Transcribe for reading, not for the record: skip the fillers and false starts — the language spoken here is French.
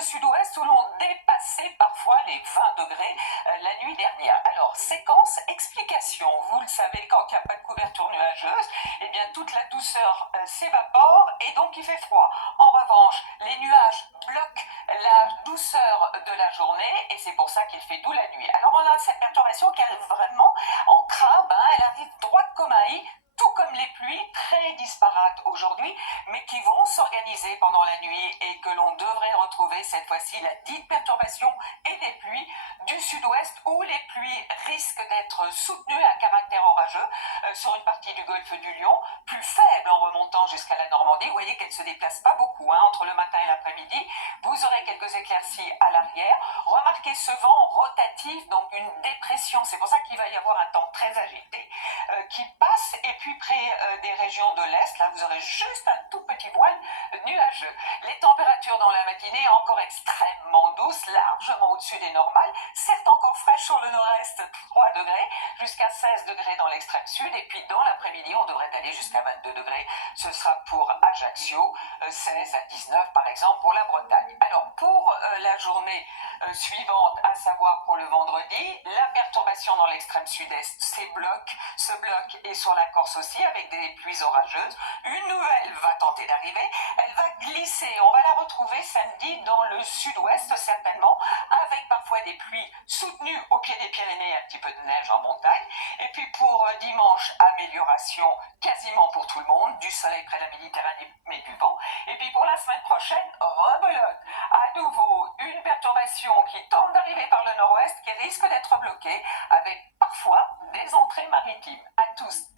le sud-ouest où l'on dépassait parfois les 20 degrés la nuit dernière. Alors, séquence explication. Vous le savez, quand il n'y a pas de couverture nuageuse, eh bien toute la douceur s'évapore et donc il fait froid. En revanche, les nuages bloquent la douceur de la journée et c'est pour ça qu'il fait doux la nuit. Alors on a cette perturbation qui arrive vraiment en crabe, elle arrive droite comme un i, tout comme les pluies, très disparates aujourd'hui, mais qui vont s'organiser pendant la nuit et que l'on devrait retrouver cette fois-ci la dite perturbation et les pluies du sud-ouest où les pluies risquent d'être soutenues à caractère orageux sur une partie du golfe du Lion, plus faible en remontant jusqu'à la Normandie. Vous voyez qu'elle ne se déplace pas beaucoup entre le matin et l'après-midi. Vous aurez quelques éclaircies à l'arrière. Remarquez ce vent rotatif, donc une dépression. C'est pour ça qu'il va y avoir un temps très agité qui passe et puis près des régions de l'Est, là vous aurez juste un tout petit voile nuageux. Les températures dans la matinée encore extrêmement douces, largement au-dessus des normales, certes encore fraîches sur le nord-est, 3 degrés, jusqu'à 16 degrés dans l'extrême sud, et puis dans l'après-midi on devrait aller jusqu'à 22 degrés, ce sera pour Ajaccio, 16 à 19 par exemple pour la Bretagne. Alors pour la journée suivante, à savoir pour le vendredi, la perturbation dans l'extrême sud-est se bloque et sur la Corse aussi avec des pluies orageuses. Une nouvelle va tenter d'arriver, elle va glisser, on va la retrouver samedi dans le sud-ouest certainement, avec parfois des pluies soutenues au pied des Pyrénées, un petit peu de neige en montagne. Et puis pour dimanche, amélioration quasiment pour tout le monde, du soleil près de la Méditerranée mais du vent. Et puis pour la semaine prochaine, rebelote, à nouveau une perturbation qui tente d'arriver par le nord-ouest, qui risque d'être bloquée avec parfois des entrées maritimes. À tous.